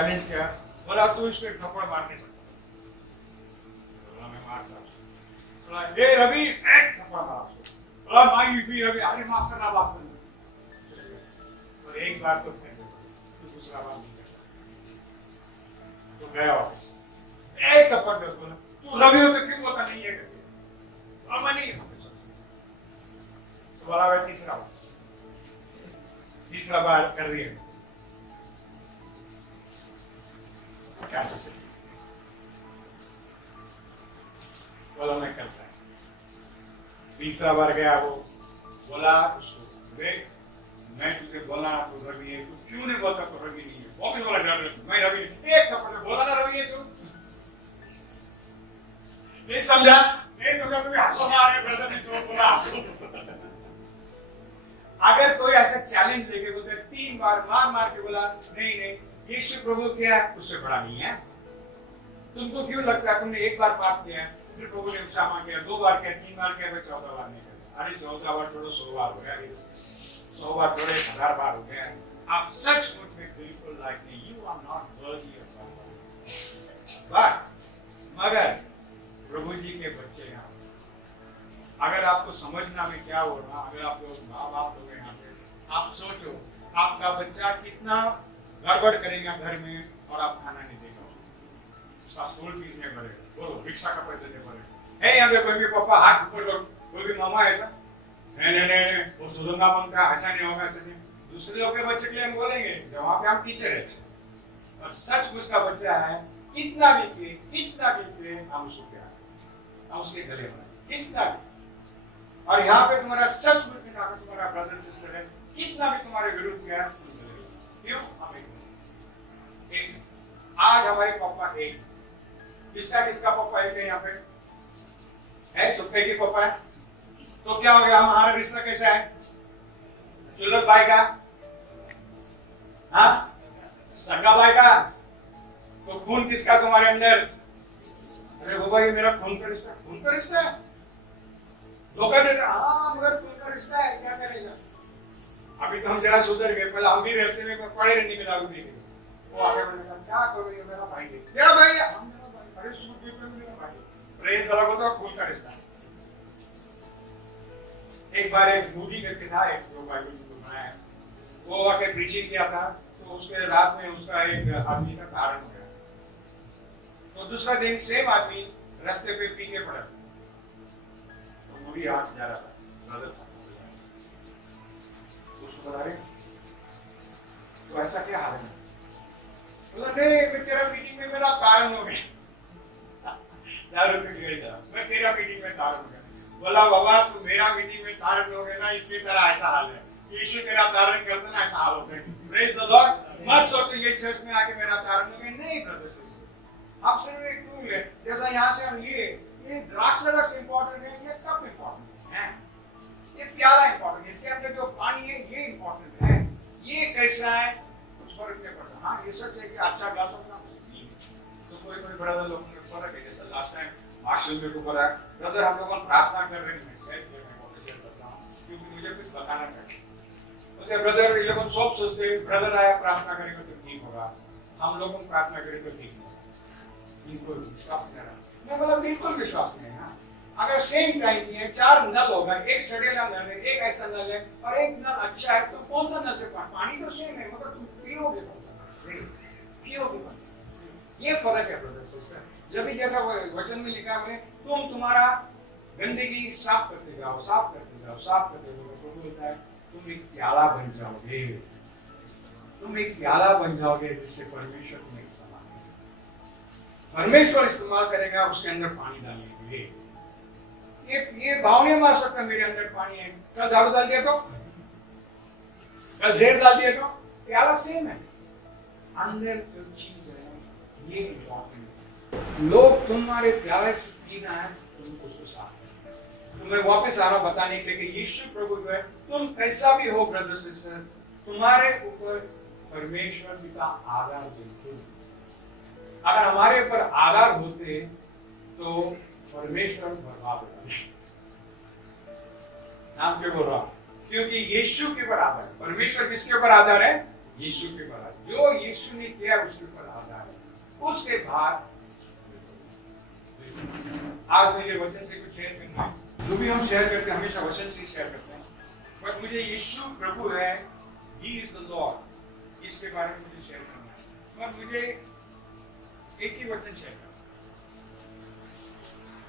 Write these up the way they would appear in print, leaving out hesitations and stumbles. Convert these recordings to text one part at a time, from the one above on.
Challenge किया, बोला तू इसको एक थप्पड़ मार नहीं सकता। बोला मैं मारता हूँ। बोला ए रवि, एक थप्पड़ मार उसको। बोला माई भी रवि, अरे माफ करना, माफ करना। और एक बार तो फेंक दो, तो दूसरा बार नहीं करता। तो गया वापस, एक थप्पड़ दे उसको। तू रवि हो तो क्यों बोलता नहीं है करके? बोला मैं नहीं करता। तो बोला मैं तीसरा बार कर रही है, क्या सोच सकती? बोला मैं करता है। तीसरा बार गया वो, बोला उसको देख, मैं तुझे बोला ना तू रवि है, तू क्यों नहीं बोलता तू रवि नहीं है? वो भी बोला मैं रवि नहीं, एक थप्पड़ से बोला ना रवि है तू। नहीं समझा, नहीं समझा, तुम्हें हंसो ना आ रहे ब्रदर, नहीं समझ बोला हंसो। अगर कोई ऐसा चैलेंज लेके बोलते 3 बार मार मार के बोला नहीं नहीं यीशु प्रभु क्या है, उससे बड़ा नहीं है। तुमको क्यों लगता है तुमने एक बार पाप किया, फिर प्रभु ने क्षमा किया, 2 बार किया, 3 बार किया, 14 बार नहीं किया? अरे 14 बार छोड़ो, 100 बार हो गया, 100 बार छोड़ो, 1000 बार हो गया। आप सचमुच में बिल्कुल लायक नहीं, you are not worthy of God. मगर प्रभु जी के बच्चे हैं, अगर आपको समझना में क्या हो रहा, अगर आप लोग माँ बाप लोग यहाँ पे, आप सोचो आपका बच्चा कितना गड़बड़ करेगा घर में और आप खाना नहीं देगा, उसका स्कूल फीस नहीं भरेगा, बोलो रिक्शा का पैसे नहीं भरेगा। है यहाँ पे कोई भी पापा हाथ ऊपर लो, कोई भी मामा ऐसा नहीं वो सुधंगा बनता, ऐसा नहीं होगा, ऐसा नहीं। दूसरे लोग के बच्चे के लिए हम बोलेंगे जब वहाँ पे हम टीचर है, और सच उसका बच्चा है, कितना भी हम उसको प्यार, हम उसके गले में कितना भी। और यहाँ पे तुम्हारा सच में तुम्हारा ब्रदर सिस्टर है, कितना भी तुम्हारे विरुद्ध किया क्यों? हम एक आज हमारे पापा एक, किसका पापा एक है यहाँ पे? है सबके के पापा है, तो क्या हो गया? हमारा रिश्ता कैसा है? चुलत भाई का, हाँ सगा भाई का, तो खून किसका तुम्हारे अंदर? अरे वो भाई मेरा खून का रिश्ता है, धोखा देता, हाँ मगर खून का रिश्ता है, क्या करेगा? अभी तो हम जरा सुधर गए, पहले हम भी रास्ते में पड़े रहने के दारू पी के, वो आगे बोलेगा क्या करो, ये मेरा भाई है, मेरा भाई है, हम मेरा भाई, अरे सूट पे मेरा भाई है, प्रेस अलग होता है, खून का रिश्ता। एक बार एक मूडी करके था, एक जो बाइबल में बनाया, वो आके प्रीचिंग किया था, तो उसके रात में उसका एक आदमी का धारण हो गया, तो दूसरा दिन सेम आदमी रास्ते पे पी के पड़ा, तो मूडी यहाँ से जा रहा था, ब्रदर था, तो उसको बता रहे तो ऐसा क्या हाल है? बोला नहीं तेरा मीटिंग में मेरा कारण हो गया, दारू पी गया, मैं तेरा मीटिंग में कारण हो गया। बोला बाबा तू मेरा मीटिंग में तारण हो गया ना, इसलिए तेरा ऐसा हाल है, यीशु तेरा तारण करता ना, ऐसा हाल हो गया। Praise the Lord. मत सोचो ये चर्च में आके मेरा तारण हो गया, नहीं ब्रदर सिस्टर, आप सिर्फ एक टूल है, जैसा यहाँ से हम ये द्राक्ष रस इंपॉर्टेंट है, ये कप इंपॉर्टेंट है, ये प्याला इंपॉर्टेंट है, इसके अंदर जो पानी है ये इंपॉर्टेंट है, ये कैसा है कुछ फर्क नहीं पड़ता। हाँ ये सच है कि अच्छा ग्लास होता है, तो कोई ब्रदर लोगों में फर्क है, जैसे लास्ट टाइम मार्शल मेरे को पता है ब्रदर, हम लोग प्रार्थना कर रहे हैं, क्योंकि मुझे कुछ बताना चाहिए, तो ब्रदर ये लोग सब सोचते हैं ब्रदर आया प्रार्थना करेंगे तो ठीक होगा, हम लोग प्रार्थना करें तो ठीक होगा, इनको विश्वास नहीं रहा। मैं बोला बिल्कुल विश्वास नहीं है। अगर सेम टाइम में 4 नल होगा, एक सड़ेला नल है, एक ऐसा नल है और एक नल अच्छा है, तो कौन सा नल से पानी तो सेम है, मगर तुम पियोगे कौन सा? पियोगे कौन सा? ये फर्क है ब्रदर सिस्टर। जब भी जैसा वचन में लिखा है तुम तुम्हारा गंदगी साफ करते जाओ, साफ करते जाओ, साफ करते जाओ, प्रभु बोलता है तुम एक प्याला बन जाओगे, तुम एक प्याला बन जाओगे जिससे परमेश्वर तुम्हें इस्तेमाल करेगा, परमेश्वर इस्तेमाल करेगा, उसके अंदर पानी डालने के लिए। ये भाव नहीं मार सकता मेरे अंदर पानी है, कल दारू डाल दिया तो, कल जहर डाल दिया तो, प्याला सेम है, अंदर जो चीज है ये इंपॉर्टेंट है। लोग तुम्हारे प्याले से पीना है, तुमको उसको साफ करना है। तो मैं वापस आ रहा बताने के लिए कि यीशु प्रभु जो है, तुम कैसा भी हो ब्रदर सिस्टर, तुम्हारे ऊपर परमेश्वर पिता आधार देते। अगर हमारे ऊपर आधार होते तो परमेश्वर बर्बाद होते। नाम क्यों बोल रहा हूं? क्योंकि यीशु के ऊपर आधार है। परमेश्वर किसके ऊपर आधार है? यीशु के बाद जो यीशु ने किया उसके ऊपर आधार है, उसके बाद आज मुझे वचन से कुछ शेयर करना है। जो भी हम शेयर करते हैं हमेशा वचन से शेयर करते हैं, बट मुझे यीशु प्रभु है, ही इज द लॉर्ड, इसके बारे में मुझे शेयर करना है। और मुझे एक ही वचन शेयर करना है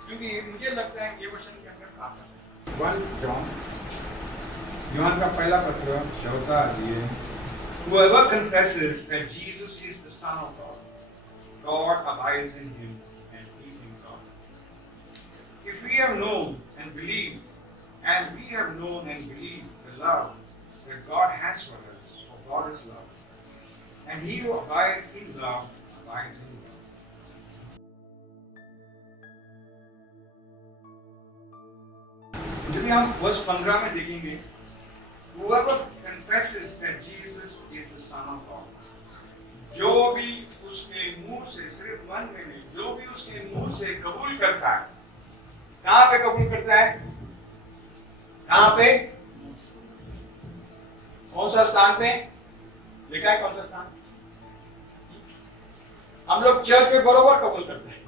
क्योंकि मुझे लगता है ये वचन के अंदर ताकत है। 1 जॉन का पहला पत्र 4 अध्याय, whoever confesses that Jesus is the Son of God, God abides in him and he in God. If we have known and believed, and we have known and believed the love that God has for us, for God is love, and he who abides in love abides in love. जब हम वर्ष 15 में देखेंगे, whoever confesses that Jesus is the Son of God, जो भी उसके मुंह से, सिर्फ मन में नहीं, जो भी उसके मुंह से कबूल करता है, कहां पे कबूल करता है, कहां पे, कौन सा स्थान पे लिखा है, कौन सा स्थान? हम लोग चर्च में बरोबर कबूल करते हैं।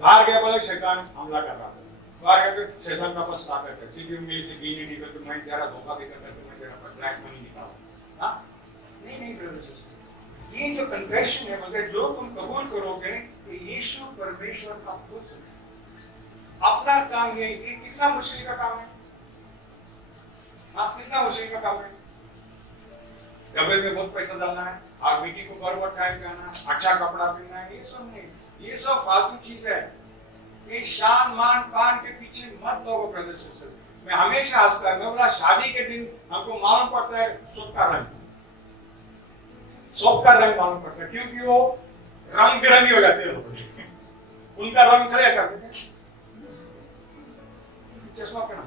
बाहर गया बोले शैतान हमला कर रहा था, बाहर गया तो शैतान का पास आ करके सीधी उंगली से गिनी निकल तो मैं तेरा धोखा देकर करके मैं तेरा ब्लैक मनी निकालूं। हाँ नहीं ब्रदर्स सिस्टर, ये जो कन्फेशन है, मतलब जो तुम कबूल करोगे कि यीशु परमेश्वर का पुत्र है, अपना काम ये कितना मुश्किल का काम है। हाँ कितना मुश्किल का काम है। डबल में बहुत पैसा डालना है, और मीटिंग को बराबर टाइम पे आना, अच्छा कपड़ा पहनना है, ये सब नहीं, ये सब फालतू चीज है। ये शान मान पान के पीछे मत लोगो ब्रदर सिस्टर। मैं हमेशा हंसता है, मैं बोला शादी के दिन हमको मालूम पड़ता है शोक का रंग, शोक का रंग मालूम पड़ता है, क्योंकि वो रंग बिरंगी हो जाते हैं लोग उनका रंग चले करते थे, चश्मा पहना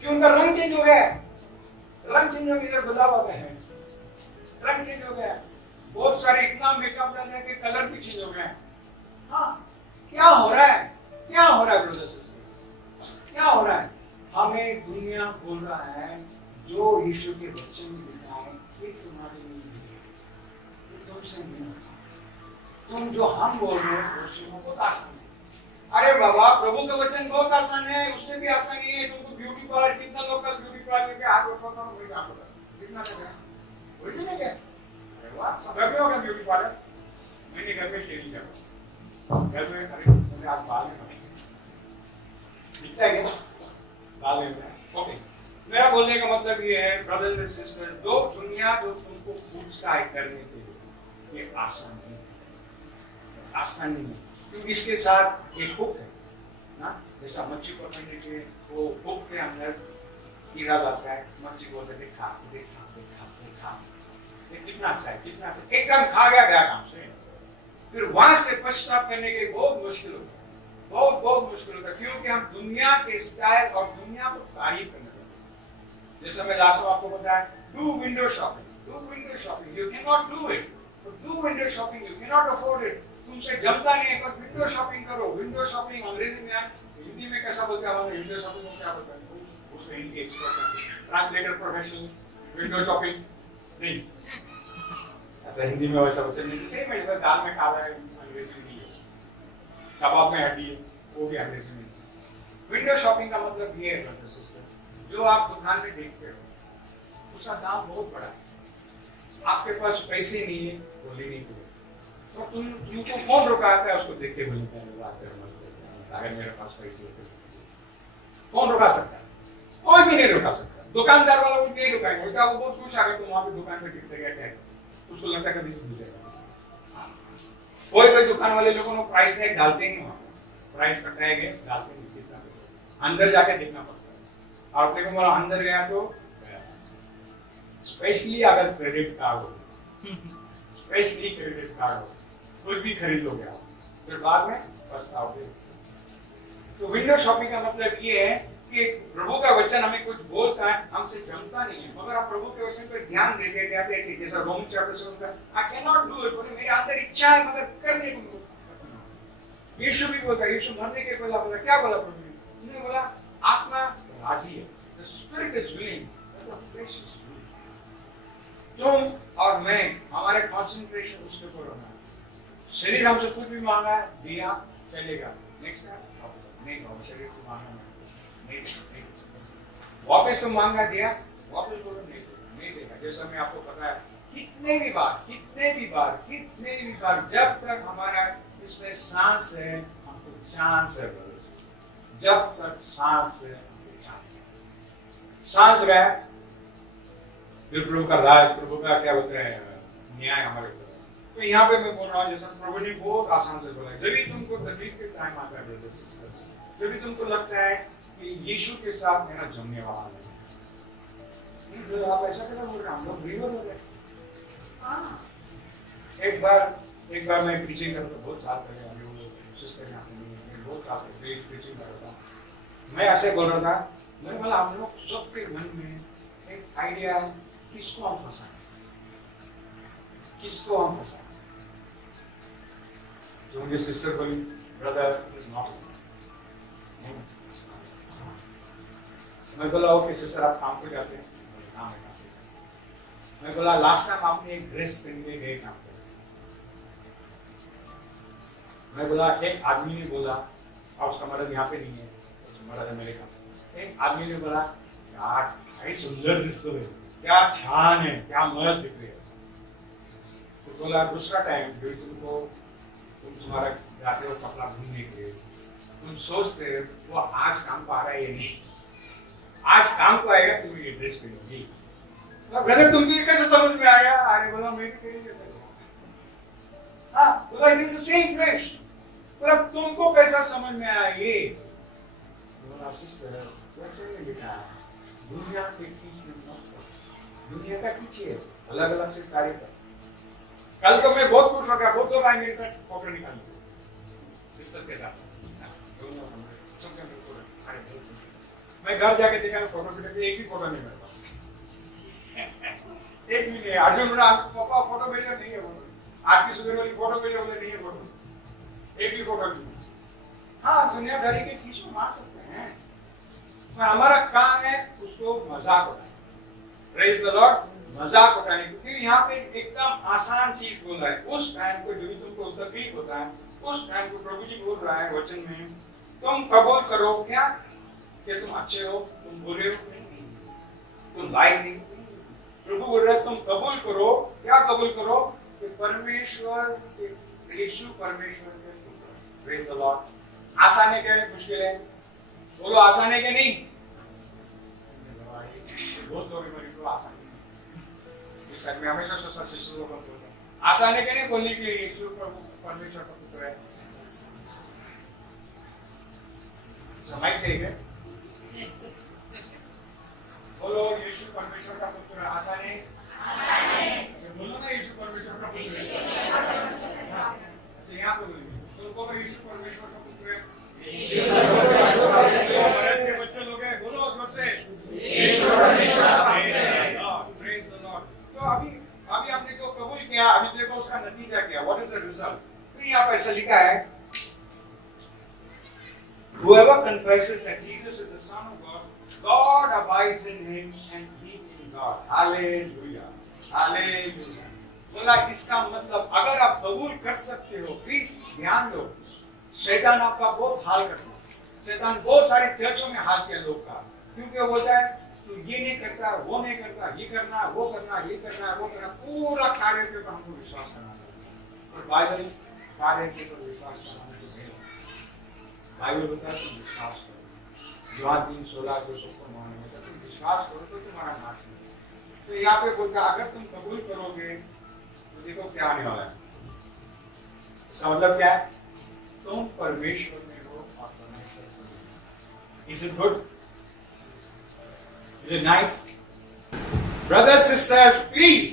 क्यों, उनका रंग चेंज हो गया, रंग चेंज हो गया, इधर बदलाव आ गया है, रंग चेंज हो गया, बहुत सारे इतना मेकअप डालने के कलर भी चेंज हो गए। हाँ क्या हो रहा है, क्या हो रहा है ब्रदर सिस्टर, क्या हो रहा है? हमें दुनिया बोल रहा है जो यीशु के वचन में लिखा है ये तुम्हारे लिए है, ये तुमसे नहीं होता, तुम जो हम बोल रहे हो वो बहुत आसान है। अरे बाबा प्रभु का वचन बहुत आसान है, उससे भी आसान नहीं है। तुमको ब्यूटी पार्लर, कितना लोग का ब्यूटी पार्लर के हाथ उठा था, वही काम होता है, कितना लगा वही भी नहीं क्या? अरे वाह, सब घर में होगा ब्यूटी पार्लर, मैंने घर में शेविंग किया, घर में खरीद मैंने आज बाल में बनाए, दिखता है क्या बाल में? ओके, मेरा बोलने का मतलब ये है ब्रदर्स एंड सिस्टर्स, जो दुनिया जो तुमको पूछता है करने के लिए, ये आसान नहीं है, आसान नहीं है, क्योंकि इसके साथ एक हुक है ना, जैसा मच्छी पकड़ने के वो हुक के अंदर कीड़ा लगता है, मच्छी बोलते देखा देखा देखा देखा, ये कितना अच्छा है, कितना अच्छा, एकदम खा गया काम से, फिर वहां से पश्चाताप करने के बहुत मुश्किल होता है, बहुत बहुत मुश्किल होता है, क्योंकि हम दुनिया के स्टाइल और दुनिया को तारीफ करने लगते हैं। जैसे मैं लास्ट आपको बताया, do window shopping, you can not do it, do window shopping, you can not afford it, तुमसे जमता नहीं है, पर विंडो शॉपिंग करो। विंडो शॉपिंग अंग्रेजी में, हिंदी में कैसा बोलते हैं, विंडो शॉपिंग को क्या बोलते हैं, उसमें Hindi expert translator professional, window shopping नहीं, ऐसा हिंदी में वैसा वचन नहीं, सेम है, दाल में खा रहा है अंग्रेजी में है, कबाब में हड्डी है वो भी अंग्रेजी में। विंडो शॉपिंग का मतलब ये है ब्रदर सिस्टर, जो आप दुकान में देखते हो उसका दाम बहुत बड़ा है, आपके पास पैसे नहीं है वो लेने के लिए, तो तुमको कौन रुकाता है उसको देख के बोलते हैं अगर मेरे पास पैसे होते कौन रुका सकता है? कोई भी नहीं रुका सकता, दुकानदार वाला वो नहीं रुकाएंगे, उल्टा वो बहुत खुश अगर तुम वहां पे दुकान पे टिकते गए टैग, उसको लगता है कभी से गुजरेगा। कोई दुकान वाले लोगों को प्राइस टैग डालते नहीं, वहां प्राइस का टैग है डालते नहीं, कितना अंदर जाके देखना पड़ता है, और अपने को बोला अंदर गया तो स्पेशली अगर क्रेडिट कार्ड हो, स्पेशली क्रेडिट कार्ड हो, कुछ भी खरीद लोगे आप, फिर बाद में पछताओगे। तो विंडो शॉपिंग का मतलब ये है कि प्रभु का वचन हमें कुछ बोलता है, हमसे जमता नहीं है, मगर आप प्रभु के वचन पर ध्यान देते जाते हैं, जैसा रोम चैप्टर 7 का I can not do it, मेरे अंदर इच्छा है मगर करने को नहीं। यीशु भी बोलता है, यीशु मरने के पहले बोला, क्या बोला प्रभु ने? बोला आत्मा राजी है, the spirit is willing but the flesh is weak। तुम और मैं, हमारे कंसंट्रेशन उसके ऊपर होना है। शरीर हमसे कुछ भी मांगा है, दिया, चलेगा। नेक्स्ट नहीं कहो, शरीर को मांगा नहीं, वापस तो मांगा, दिया, वापस बोलो नहीं देगा। जैसा मैं आपको पता है कितने भी बार जब तक हमारा इसमें सांस है हमको चांस है, जब तक सांस है सांस गया फिर प्रभु का राज, प्रभु का क्या बोलते हैं न्याय हमारे ऊपर। तो यहाँ पे मैं बोल रहा हूँ जैसा प्रभु ने बहुत आसान से बोला है, जब भी तुमको तकलीफ के टाइम आता है ब्रदर्स सिस्टर्स, जब भी तुमको लगता है कि यीशु के साथ मेरा जमने वाला नहीं, आप ऐसा कैसा बोल रहे हैं, हम लोग बिलीवर हो गए। एक बार मैं प्रीचिंग करता, बहुत साल पहले अभी वो सिस्टर यहाँ पे नहीं है, बहुत साल पहले प्रीचिंग कर रहा था, मैं ऐसे बोल रहा था, मैं बोला हम लोग सबके मन में एक आइडिया है, किसको हम फंसाएं, जो मुझे सिस्टर बोली ब्रदर इज नॉट, मैं बोला ओके सिस्टर आप काम पे जाते हैं, मैं बोला लास्ट टाइम आपने एक ड्रेस पहन के गए काम पे, मैं बोला एक आदमी ने बोला, और उसका मर्द यहाँ पे नहीं है, उसका मर्द अमेरिका, एक आदमी ने बोला यार भाई सुंदर जिसको है, क्या छान है, क्या मस्त दिख रही है। तो बोला दूसरा टाइम जो तुम्हारा जाते हो कपड़ा घूमने के लिए, तुम सोचते हो वो आज काम को आ रहा है या नहीं, आज काम को आएगा तुम ये ड्रेस पहनोगी। ब्रदर तुमको ये कैसे समझ में आया? अरे बोला मैं भी कैसे, हाँ बोला it is the same flash, बोला तुमको कैसा समझ में आया ये? बोला सिस्टर क्या चाहिए बेटा, दुनिया के बीच में मत पड़ो, दुनिया का पीछे अलग अलग से कार्य कर। कल तो मैं बहुत खुश हो गया, बहुत लोग आए मेरे साथ फोटो निकालने सिस्टर के साथ, मैं घर जाके देखा फोटो खींचे, एक भी फोटो नहीं मेरे पास, एक भी नहीं। अर्जुन बोला पापा फोटो भेजा, नहीं है फोटो, आपकी सुबह वाली फोटो भेजा, बोले नहीं है फोटो, एक भी फोटो नहीं। हाँ दुनियादारी के खींच को मार सकते हैं, पर हमारा काम है उसको मजाक उठाना, प्रेज द लॉर्ड, मजाक उठाने, क्योंकि यहाँ पे एकदम आसान चीज बोल रहा है। उस टाइम को जो भी तुमको तकलीफ होता है, उस टाइम को प्रभु जी बोल रहा है वचन में, तुम कबूल करो क्या कि तुम अच्छे हो, तुम बुरे हो, तुम लायक नहीं। प्रभु बोल रहा है तुम कबूल करो, क्या कबूल करो कि परमेश्वर यीशु परमेश्वर के पुत्र। Praise the Lord. आसान है क्या मुश्किल है? बोलो आसान है कि नहीं? बहुत लोग आसान है, इस में हमेशा शिशु लोग बोलते हैं आसान है कि नहीं बोलने के लिए यीशु परमेश्वर का पुत्र है। माइक चाहिए, बोलो यीशु परमेश्वर का पुत्र आसान है, बोलो ना यीशु परमेश्वर का पुत्र है। अच्छा यहाँ पे बोलिए, बोलो यीशु परमेश्वर का पुत्र है। के बच्चे लोग हैं, बोलो जोर से यीशु परमेश्वर का पुत्र है। Praise the Lord. तो अभी आपने जो कबूल किया, अभी देखो उसका नतीजा क्या, व्हाट इज द रिजल्ट। तो यहाँ पे ऐसा लिखा है, whoever confesses that Jesus is the Son of God, God abides in him and he in God. Hallelujah. Hallelujah. बोला इसका मतलब अगर आप कबूल कर सकते हो, प्लीज ध्यान दो, शैतान आपका बहुत हाल करता है। शैतान बहुत सारे चर्चों में हाल किया लोग का, क्योंकि वो बोलता है तू ये नहीं करता, वो नहीं करता, ये करना, वो करना, ये करना, वो करना, पूरा कार्य के ऊपर हमको विश्वास करना है। और बाइबल कार्य के ऊपर विश्वास करना नहीं, बाइबल बताता है तुम विश्वास करो, जवान 3:16 जो सबको मालूम है, तुम विश्वास करो तो तुम्हारा नाश नहीं। तो यहाँ पे बोलता अगर तुम कबूल करोगे तो देखो क्या आने वाला है। इसका मतलब क्या है? तुम परमेश्वर में हो और परमेश्वर में। Is it good? Is it nice? Brothers, sisters, please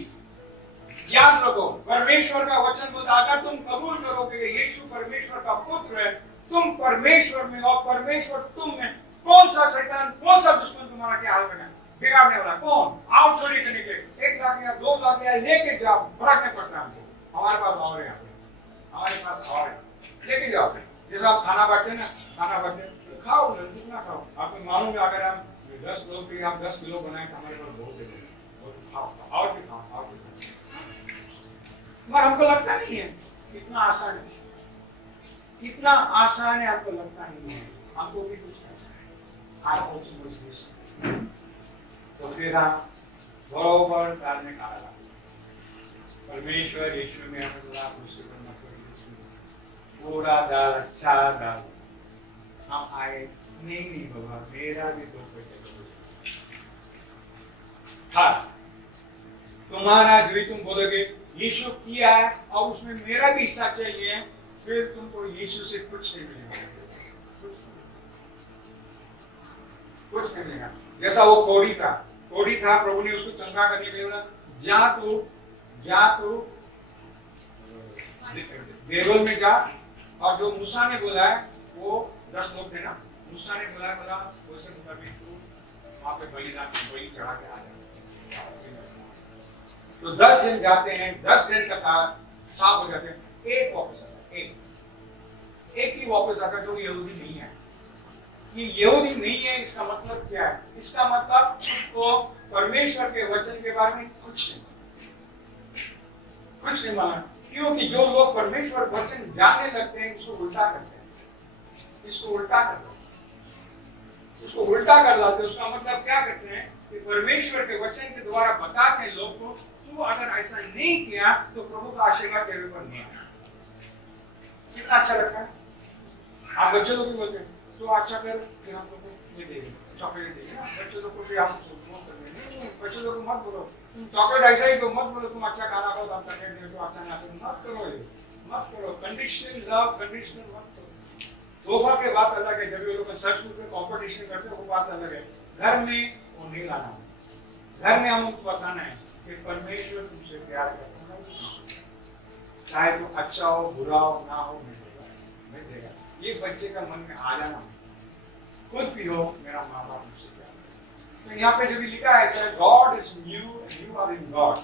याद रखो, परमेश्वर का वचन बोलता अगर तुम कबूल करोगे कि यीशु परमेश्वर का पुत्र है, तुम परमेश्वर में और परमेश्वर तुम में, कौन सा शैतान, कौन सा दुश्मन तुम्हारा क्या हाल में बिगाड़ने वाला? कौन? आओ चोरी करने के 1 लाख या 2 लाख या लेके जाओ, फर्क नहीं पड़ता हमको, हमारे पास और है, हमारे पास और है, लेके जाओ। जैसे आप खाना बांटते ना, खाना बांटते खाओ, जितना खाओ। आपको मालूम है अगर हम 10 लोग के हम 10 किलो बनाए तो हमारे पास बहुत है, खाओ और भी खाओ और भी। लगता नहीं है कितना आसान है, कितना आसान है, आपको लगता नहीं है, हमको भी कुछ करना है, आपको समझ। तो फिर हम बरोबर दाल में खा रहा परमेश्वर यीशु में हमें बोला पूरा दाल, अच्छा दाल। हम आए, नहीं बाबा, मेरा भी तो हाँ, तुम्हारा जो भी तुम बोलोगे यीशु किया है और उसमें मेरा भी हिस्सा चाहिए, फिर तुमको यीशु से कुछ नहीं मिलेगा, कुछ नहीं मिलेगा। जैसा वो कोढ़ी था, प्रभु ने उसको चंगा करने के लिए बोला, जा तू देवल में जा, और जो मूसा ने बोला है वो 10 लोग थे ना, मूसा ने बोला वैसे तू वहां पे बलि चढ़ा के आ जा। तो 10 दिन जाते हैं, 10 दिन का साफ हो जाते हैं, एक वापस आता है, एक ही वापस आता है जो यहूदी नहीं है। ये यहूदी नहीं है, इसका मतलब क्या है? इसका मतलब उसको परमेश्वर के वचन के बारे में कुछ नहीं माना, क्योंकि जो लोग परमेश्वर वचन जानने लगते हैं इसको उल्टा करते हैं, इसको उल्टा कर लाते हैं। उसका मतलब क्या करते हैं कि परमेश्वर के वचन के द्वारा बताते हैं लोग को, तू अगर ऐसा नहीं किया तो प्रभु का आशीर्वाद तेरे ऊपर नहीं आया। कितना अच्छा लगता है। आप बच्चे लोग भी बोलते हैं तो अच्छा कर, फिर हम लोग को ये देंगे, चॉकलेट देंगे। बच्चे लोग को भी आप नहीं, बच्चे लोग को मत बोलो तुम चॉकलेट ऐसा ही तो मत बोलो, तुम अच्छा खाना खाओ आप चॉकलेट दे तो अच्छा ना, तुम मत करो कंडीशनल लव, कंडीशनल मत करो। तोहफा के बात अलग है, जब ये लोग सच में कंपटीशन करते हैं वो बात अलग है। घर में वो नहीं लाना, घर में हमको बताना है कि परमेश्वर तुमसे प्यार करता है, चाहे तो अच्छा हो बुरा हो ना हो मिल देगा। ये बच्चे का मन में आ जाना, कुछ भी हो मेरा माँ बाप मुझसे प्यार करता है। तो यहाँ पे जो भी लिखा है God is new and you are in God,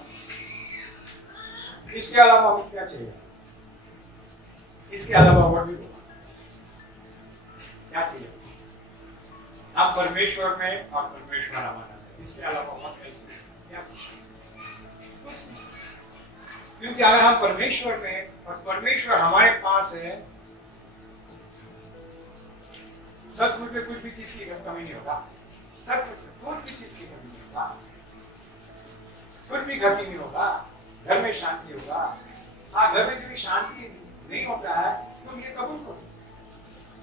इसके अलावा और क्या चाहिए? इसके अलावा और भी क्या चाहिए? आप परमेश्वर में और परमेश्वर हमारा, इसके अलावा और क्या चाहिए? क्योंकि अगर हम परमेश्वर में और परमेश्वर हमारे पास है, सचमुच में कुछ भी चीज की कमी नहीं होगा, सचमुच में कुछ भी चीज की कमी नहीं होगा, कुछ भी घटी नहीं होगा, घर में शांति होगा। हाँ, घर में जो भी शांति नहीं होता है तुम ये कबूल करो,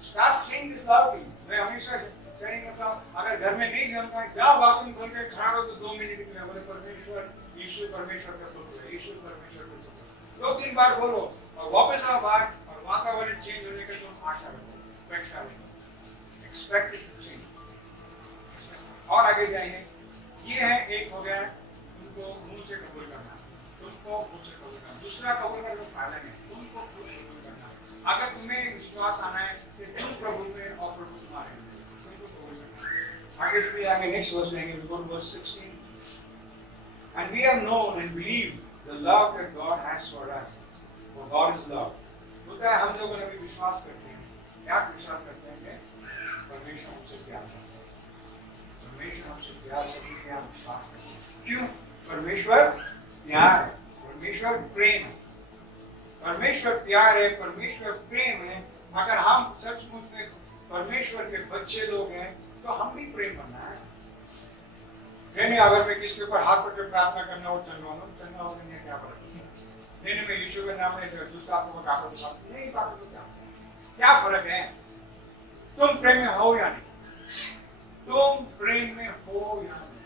स्टार्ट सेइंग दिस लाउडली। मैं हमेशा ट्रेनिंग करता हूँ, अगर घर में नहीं जमता है जाओ बाथरूम खोल के खड़ा हो तो 2 मिनट में बोले परमेश्वर यीशु परमेश्वर का पुत्र है, यीशु परमेश्वर का पुत्र, 2-3 बार बोलो और वापस आओ बाहर, और वातावरण चेंज होने के तुम आशा रखो, अपेक्षा रखो, एक्सपेक्ट टू चेंज। और आगे जाएंगे, ये है एक हो गया तुमको मुंह से कबूल करना, तुमको मुंह से कबूल करना। दूसरा कबूल करने का फायदा नहीं, तुमको खुद कबूल करना। अगर तुम्हें विश्वास आना है कि तुम प्रभु में और प्रभु तुम्हारे में, तुमको कबूल करना। आगे भी आगे नेक्स्ट वर्स लेंगे, before verse 16, and we have known and believed the love that God has for us, for God is love। होता है हम लोगों ने भी विश्वास करते हैं, क्या विश्वास करते हैं कि परमेश्वर हमसे प्यार करता है, परमेश्वर हमसे प्यार करते हैं, हम विश्वास करते हैं। क्यों? परमेश्वर प्यार है, परमेश्वर प्रेम है, परमेश्वर प्यार है, परमेश्वर प्रेम है। अगर हम सचमुच में परमेश्वर के बच्चे लोग हैं तो हम भी प्रेम करना है। नहीं, अगर मैं किसके ऊपर हाथ पकड़ प्रार्थना करना हो चंगा हो नहीं, क्या फर्क है? नहीं, मैं यीशु के नाम में दुष्ट आत्मा को काट दूंगा, नहीं काट दूंगा, क्या फर्क है? तुम प्रेम में हो या नहीं, तुम प्रेम में हो या नहीं,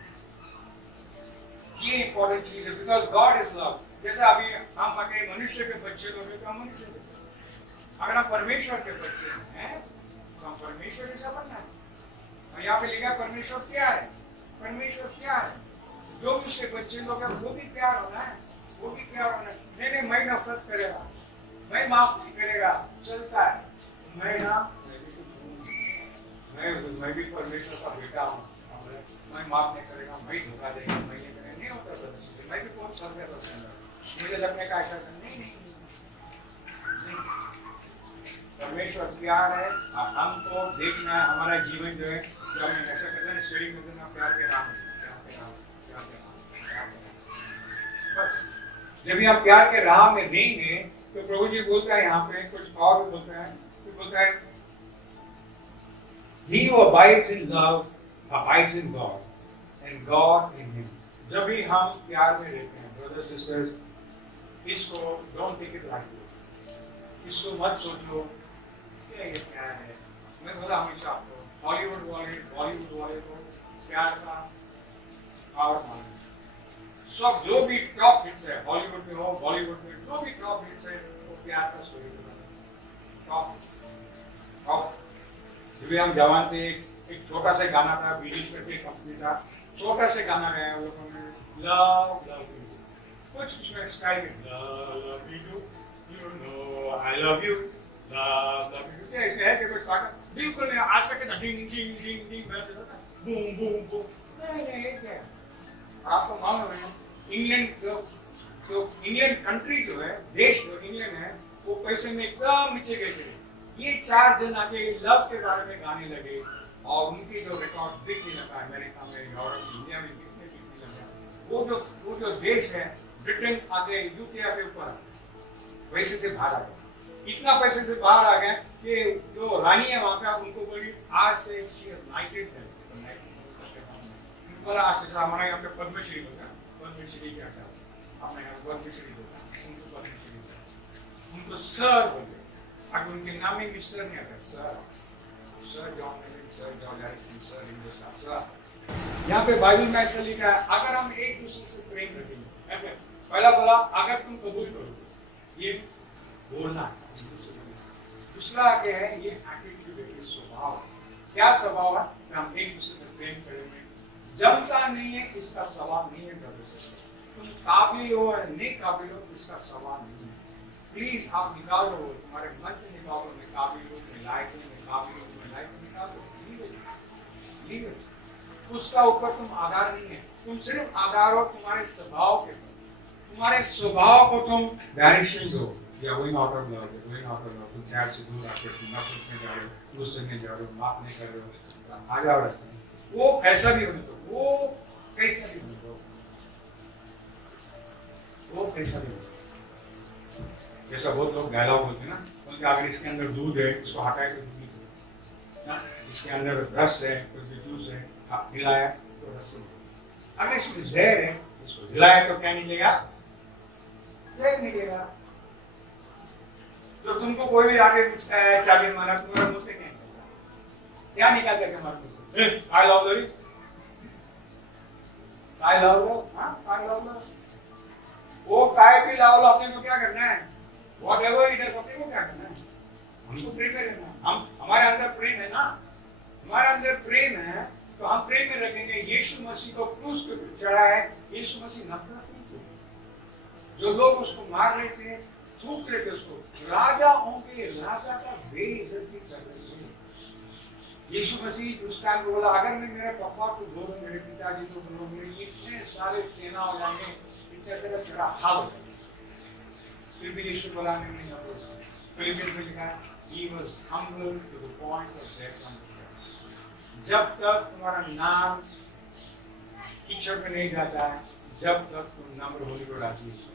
ये इंपॉर्टेंट चीज है। Because God is love. जैसे अभी हम अगर मनुष्य के बच्चे लोग हैं तो हम मनुष्य के, अगर हम परमेश्वर के बच्चे हैं तो हम परमेश्वर जैसा बनना है। और यहाँ पे लिखा परमेश्वर क्या है, परमेश्वर क्या है, जो उसके बच्चे लोग हैं वो भी प्यार होना है, वो भी प्यार होना है। नहीं, मैं नफरत करेगा, मैं माफ नहीं करेगा, चलता है, मैं भी परमेश्वर का बेटा हूँ, मैं माफ नहीं करेगा, मैं धोखा देगा, मैं ये करेगा, नहीं होता। मैं भी बहुत कर रहा, मुझे लगने का ऐसा नहीं। परमेश्वर प्यार है और हमको देखना है हमारा जीवन जो है, जो हम ऐसा कहते हैं स्टडी में प्यार के नाम, बस जब भी हम प्यार के राह में रहेंगे तो प्रभु जी बोलता है यहाँ पे कुछ और भी बोलता है, तो बोलता है He who abides in love abides in God and God in him. जब भी हम प्यार में रहते हैं ब्रदर्स सिस्टर्स, इसको डोंट टेक इट लाइटली, इसको मत सोचो ये क्या है। मैं बोला हमेशा आपको बॉलीवुड वाले को प्यार का पावर मानो। सब जो भी टॉप हिट्स है हॉलीवुड में हो बॉलीवुड में, जो भी टॉप हिट्स है वो प्यार का स्टोरी टॉप टॉप। जब भी हम जवान थे एक छोटा सा गाना था, बीडीज करके कंपनी था, छोटा सा गाना गाया वो लव लव कुछ उसमें स्टाइल में love you you know I love you love love you, क्या इसमें है कि कुछ ताकत बिल्कुल नहीं। आज तक के डिंग डिंग डिंग डिंग मैं कहता था बूम बूम बूम, नहीं क्या आपको मालूम है इंग्लैंड जो इंग्लैंड कंट्री जो है, देश जो इंग्लैंड है, वो पैसे में एकदम नीचे गए थे। ये चार जन आके लव के बारे में गाने लगे और उनके जो रिकॉर्ड बिकने लगा अमेरिका में, यूरोप, इंडिया में बिकने लगा। वो जो देश है ब्रिटेन आके यूके आके ऊपर पैसे से बाहर आ गया, इतना पैसे से बाहर आ गया कि जो रानी है वहाँ का उनको बोली आज से यूनाइटेड है, आज से हमारे यहाँ पे पद्मश्री होगा, पद्मश्री क्या था अपने यहाँ पद्मश्री होगा, उनको पद्मश्री उनको सर बोलते, अगर उनके नाम में मिस्टर नहीं आता, sir John Harrison, sir Hindustan sir. यहाँ पे बाइबल में ऐसा लिखा है अगर हम एक दूसरे से प्रेम रखेंगे, पहला बोला अगर तुम कबूल करो ये बोलना, दूसरा क्या है ये एटीट्यूड है, स्वभाव। क्या स्वभाव है? हम एक दूसरे से प्रेम करेंगे, जमता नहीं है इसका सवाल नहीं है, तुम काबिल हो या नहीं काबिल हो इसका सवाल नहीं है। प्लीज आप निकालो, तुम्हारे मन से निकालो, मैं काबिल हूँ, मैं लायक हूँ, मैं काबिल हूँ, मैं लायक हूँ, निकालो, लीव इट। उसका ऊपर तुम आधार नहीं है, तुम सिर्फ आधार हो तुम्हारे स्वभाव के ऊपर। तुम्हारे स्वभाव को तुम डायरेक्शन दो, या वही आउट ऑफ लव, तुम प्यार से दूर आके तुम नफरत में जा रहे हो, गुस्से में जा रहे हो, माफ नहीं कर रहे हो, आ जाओ रास्ते में। वो कैसा भी बन दो, वो कैसा भी बन दो, वो कैसा भी बन दो। जैसा बहुत लोग डायलॉग बोलते हैं ना, उनके अगर इसके अंदर दूध है इसको हटाए तो दूध नहीं ना, इसके अंदर रस है कुछ भी जूस है हिलाया तो रस नहीं, अगर इसमें जहर है इसको हिलाया तो क्या निकलेगा? जहर निकलेगा। तो तुमको कोई भी आगे चाबी मारा तुम्हारा मुंह से क्या निकलेगा? क्या निकाल करके मारते I love you. I love you. हाँ, I love you. वो काय भी लाओ अपने को क्या करना है? Whatever it is अपने को क्या करना है? हमको प्रेम में रहना। हम हमारे अंदर प्रेम है ना, हमारे अंदर प्रेम है तो हम प्रेम में रखेंगे। यीशु मसीह को क्रूस पे चढ़ा है, यीशु मसीह नफरत नहीं किया। जो लोग उसको मार रहे थे, थूक रहे थे उसको, राजाओं के राजा का बेइज्जती कर रहे थे। यीशु मसीह उस टाइम को बोला अगर मैं मेरे पापा को बोलूं, मेरे पिताजी को बोलूं, मेरे इतने सारे सेना हो जाएंगे, इतने सारे मेरा हाल हो जाएगा। फिर भी यीशु बोला नहीं बोला। फिलिपियंस में लिखा he was humble to the point of death on the cross. जब तक तुम्हारा नाम कीचड़ में नहीं जाता है, जब तक तुम नम्र होने को राजी हो।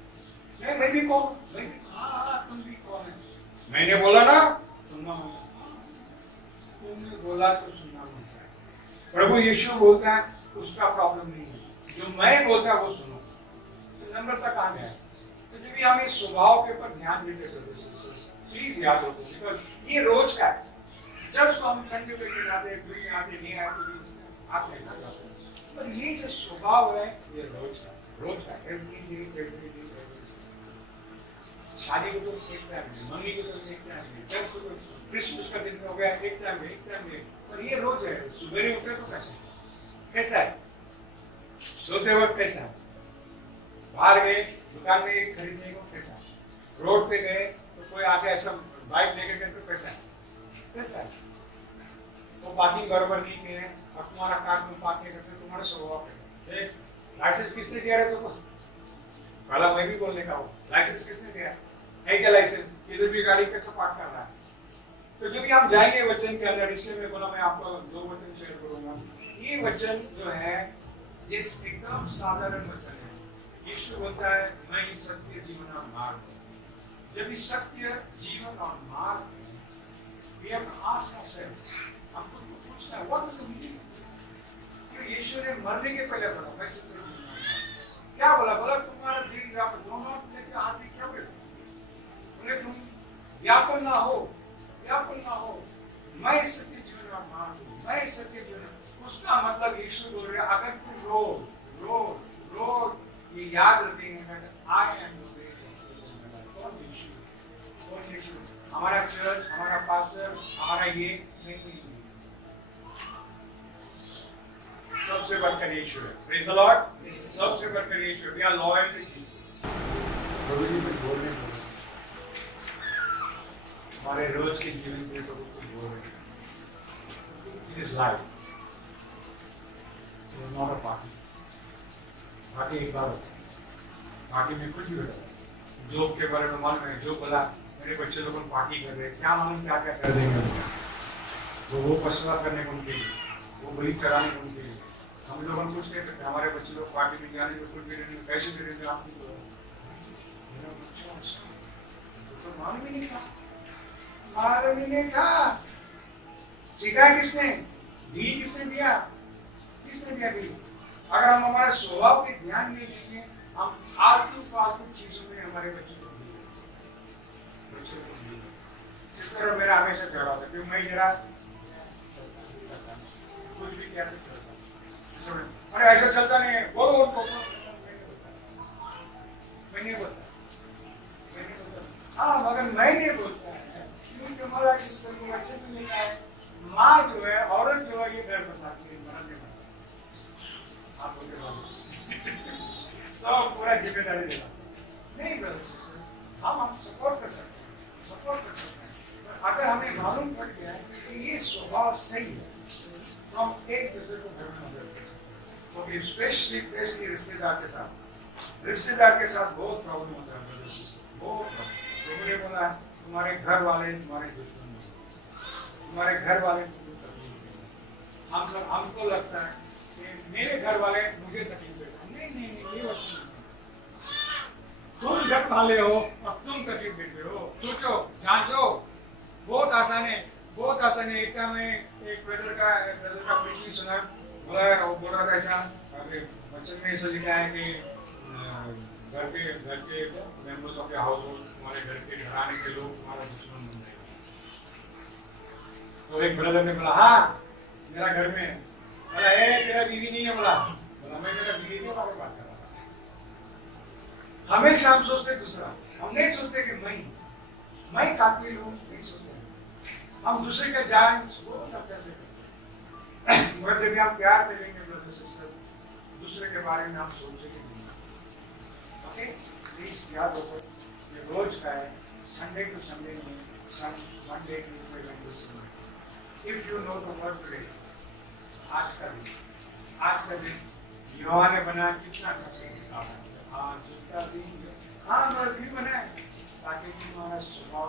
मैं भी कौन? मैं भी हाँ तुम भी कौन है? मैंने बोला ना सुनना होगा, तुमने बोला तो सुनना होता है। प्रभु यीशु बोलता है उसका प्रॉब्लम नहीं है, जो मैं बोलता है वो सुनो। तो नम्रता कहाँ है? तो जब भी हम इस स्वभाव के ऊपर ध्यान देते हैं प्लीज याद रखो, बिकॉज ये रोज का है। जब उसको हम संडे पे आते हैं, दिन में आते नहीं आते ना जाते, पर ये जो स्वभाव है ये रोज का एवरी डे। शादी को तो एक टाइम में, मम्मी को तो एक टाइम में, जब तो क्रिसमस का दिन हो गया एक टाइम में, पर ये रोज है। सुबह उठे तो कैसा है? सोते वक्त कैसा है? बाहर गए दुकान में खरीदने को कैसा है? रोड पे गए तो कोई आके ऐसा बाइक लेके गए तो कैसा है? वो पार्किंग बराबर नहीं किए और तुम्हारा कार तुम पार्क नहीं करते, तुम्हारा स्वभाव है। लाइसेंस किसने दिया है तुमको? पहला मैं भी बोलने का हूँ, लाइसेंस किसने दिया है? क्या लाइसेंस? इधर भी गाड़ी कैसा पार्क कर रहा है? तो जब भी हम जाएंगे वचन के अंदर, इसलिए मैं बोला मैं आपको 2 वचन शेयर करूंगा। ये वचन जो है ये एकदम साधारण वचन है। यीशु बोलता है मैं ही सत्य जीवन और मार्ग। जब ये सत्य, जीवन और मार्ग है, ये अपना आस का से हमको पूछना है व्हाट इज द मीनिंग। यीशु ने मरने के पहले बोला मैं सत्य जीवन और मार्ग। क्या बोला? बोला तुम्हारा दिल व्याकुल, दोनों लेके हाथ में क्या बोले? बोले तुम व्याकुल ना हो, व्याकुल ना हो, मैं सत्य जीवन और मार्ग हूं, मैं सत्य जीवन। उसका मतलब यीशु बोल रहे अगर तुम रोज ये याद रखेंगे आई एम द वे। कौन यीशु? कौन यीशु? हमारा चर्च, हमारा पास्टर, हमारा ये नहीं, सबसे बढ़कर यीशु है। Praise the lord. सबसे बढ़कर Yeshu. We are loyal to Jesus. प्रभु जी को बोलने दो, हमारे रोज के जीवन के प्रभु को बोल रहे हैं। It is life, it is not a party. Party एक बार होता है, पार्टी में कुछ भी होता है। जॉब के बारे में मालूम है, जो बोला मेरे बच्चे लोग पार्टी कर रहे हैं, क्या मालूम क्या क्या कर देंगे तो वो पसंद करने को उनके लिए, वो बलि चढ़ाने को उनके लिए। हम लोग कुछ नहीं करते, हमारे बच्चे लोग पार्टी में जाने को कुछ भी नहीं, कैसे करेंगे आप तो मालूम ही नहीं था, मालूम ही नहीं था। सिखाया किसने? दी किसने दिया? किसने दिया दी? अगर हम हमारे स्वभाव पे ध्यान नहीं देंगे, हम फालतू चीजों में हमारे बच्चे को सिस्टर मेरा हमेशा झगड़ा था क्योंकि मैं जरा कुछ भी क्या चलता, अरे ऐसा चलता नहीं है, बोलो उनको। मैं नहीं बोलता, हाँ मगर मैं नहीं बोलता है क्योंकि हमारा सिस्टर को अच्छे भी नहीं है। माँ जो है, औरत जो है, ये घर बसाती है, मरद नहीं बनता। आप बोलते सब पूरा जिम्मेदारी देना नहीं ब्रदर सिस्टर, हम सपोर्ट कर सकते हैं, सपोर्ट कर सकते हैं। अगर हमें मालूम पड़ गया कि ये स्वभाव सही है तो हम एक दूसरे को घर में मदद कर सकते हैं। तो स्पेशली रिश्तेदार के साथ बहुत प्रॉब्लम होता है ब्रदर सिस्टर, बहुत प्रॉब्लम। तो मुझे बोला तुम्हारे घर वाले तुम्हारे दुश्मन, तुम्हारे घर वाले हमको लगता है कि मेरे घर वाले मुझे तकलीफ देते। नहीं, ये अच्छी नहीं। तुम घर वाले हो अब तुम तकलीफ देते हो। सोचो, जांचो, बहुत आसान है, बहुत आसान है। एक में एक ब्रदर का प्रीचिंग सुना, बोल रहा था ऐसा, बच्चन में ऐसा लिखा है कि घर के members of your house hold, तुम्हारे घर के घराने के लोग तुम्हारा दुश्मन बन गए। तो एक ब्रदर ने बोला हाँ मेरा घर में है, बोला तेरा बीवी नहीं है, बोला मैं मेरा बीवी के बारे में बात कर रहा था। हमेशा हम सोचते दूसरा, हम नहीं सोचते कि मैं कातिल हूँ, नहीं सोचते। हम दूसरे का जांच बहुत अच्छा से करते, मगर जब हम प्यार करेंगे ब्रदर सिस्टर, दूसरे के बारे में हम सोचेंगे नहीं। ओके, प्लीज याद रखो ये रोज का है, संडे टू संडे नहीं, Monday to Wednesday. If you know the word today, आज का दिन यहोवा ने बनाया, कितना अच्छा से आज का दिन, हाँ भी बनाया ताकि तुम्हारा स्वभाव